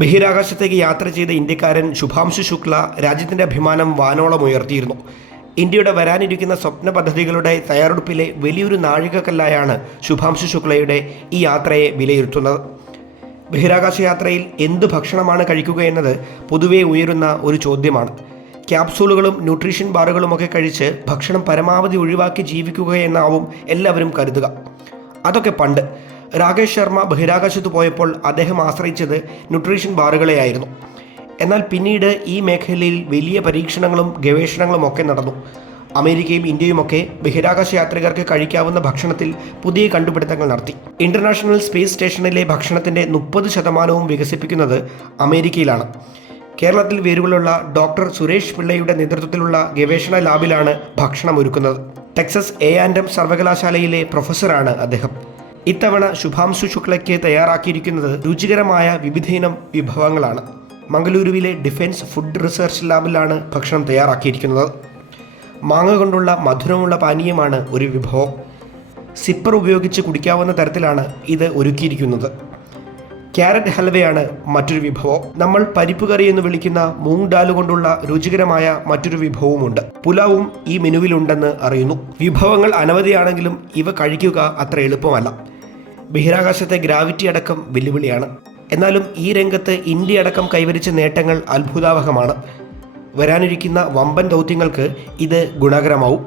ബഹിരാകാശത്തേക്ക് യാത്ര ചെയ്ത ഇന്ത്യക്കാരൻ ശുഭാംശു ശുക്ല രാജ്യത്തിൻ്റെ അഭിമാനം വാനോളം ഉയർത്തിയിരുന്നു. ഇന്ത്യയുടെ വരാനിരിക്കുന്ന സ്വപ്ന പദ്ധതികളുടെ തയ്യാറെടുപ്പിലെ വലിയൊരു നാഴികക്കല്ലായാണ് ശുഭാംശു ശുക്ലയുടെ ഈ യാത്രയെ വിലയിരുത്തുന്നത്. ബഹിരാകാശ യാത്രയിൽ എന്ത് ഭക്ഷണമാണ് കഴിക്കുക എന്നത് പൊതുവെ ഉയരുന്ന ഒരു ചോദ്യമാണ്. ക്യാപ്സൂളുകളും ന്യൂട്രീഷൻ ബാറുകളുമൊക്കെ കഴിച്ച് ഭക്ഷണം പരമാവധി ഒഴിവാക്കി ജീവിക്കുക എന്നാവും എല്ലാവരും കരുതുക. അതൊക്കെ പണ്ട്. രാകേഷ് ശർമ്മ ബഹിരാകാശത്ത് പോയപ്പോൾ അദ്ദേഹം ആശ്രയിച്ചത് ന്യൂട്രീഷൻ ബാറുകളെയായിരുന്നു. എന്നാൽ പിന്നീട് ഈ മേഖലയിൽ വലിയ പരീക്ഷണങ്ങളും ഗവേഷണങ്ങളും ഒക്കെ നടന്നു. അമേരിക്കയും ഇന്ത്യയുമൊക്കെ ബഹിരാകാശ യാത്രികർക്ക് കഴിക്കാവുന്ന ഭക്ഷണത്തിൽ പുതിയ കണ്ടുപിടുത്തങ്ങൾ നടത്തി. ഇന്റർനാഷണൽ സ്പേസ് സ്റ്റേഷനിലെ ഭക്ഷണത്തിൻ്റെ 30% വികസിപ്പിക്കുന്നത് അമേരിക്കയിലാണ്. കേരളത്തിൽ വേരുകളുള്ള ഡോക്ടർ സുരേഷ് പിള്ളയുടെ നേതൃത്വത്തിലുള്ള ഗവേഷണ ലാബിലാണ് ഭക്ഷണം ഒരുക്കുന്നത്. ടെക്സസ് A&M സർവകലാശാലയിലെ പ്രൊഫസറാണ് അദ്ദേഹം. ഇത്തവണ ശുഭാംശു ശുക്ലയ്ക്ക് തയ്യാറാക്കിയിരിക്കുന്നത് രുചികരമായ വിവിധയിനം വിഭവങ്ങളാണ്. മംഗളൂരുവിലെ ഡിഫൻസ് ഫുഡ് റിസർച്ച് ലാബിലാണ് ഭക്ഷണം തയ്യാറാക്കിയിരിക്കുന്നത്. മാങ്ങ കൊണ്ടുള്ള മധുരമുള്ള പാനീയമാണ് ഒരു വിഭവം. സിപ്പർ ഉപയോഗിച്ച് കുടിക്കാവുന്ന തരത്തിലാണ് ഇത് ഒരുക്കിയിരിക്കുന്നത്. ക്യാരറ്റ് ഹൽവയാണ് മറ്റൊരു വിഭവം. നമ്മൾ പരിപ്പ് കറി എന്ന് വിളിക്കുന്ന മൂങ് ദാൽ കൊണ്ടുള്ള രുചികരമായ മറ്റൊരു വിഭവമുണ്ട്. പുലാവും ഈ മെനുവിലുണ്ടെന്ന് അറിയുന്നു. വിഭവങ്ങൾ അനവധിയാണെങ്കിലും ഇവ കഴിക്കുക അത്ര എളുപ്പമല്ല. ബഹിരാകാശത്തെ ഗ്രാവിറ്റി അടക്കം വെല്ലുവിളിയാണ്. എന്നാലും ഈ രംഗത്ത് ഇന്ത്യ അടക്കം കൈവരിച്ച നേട്ടങ്ങൾ അത്ഭുതാവഹമാണ്. വരാനിരിക്കുന്ന വമ്പൻ ദൗത്യങ്ങൾക്ക് ഇത് ഗുണകരമാവും.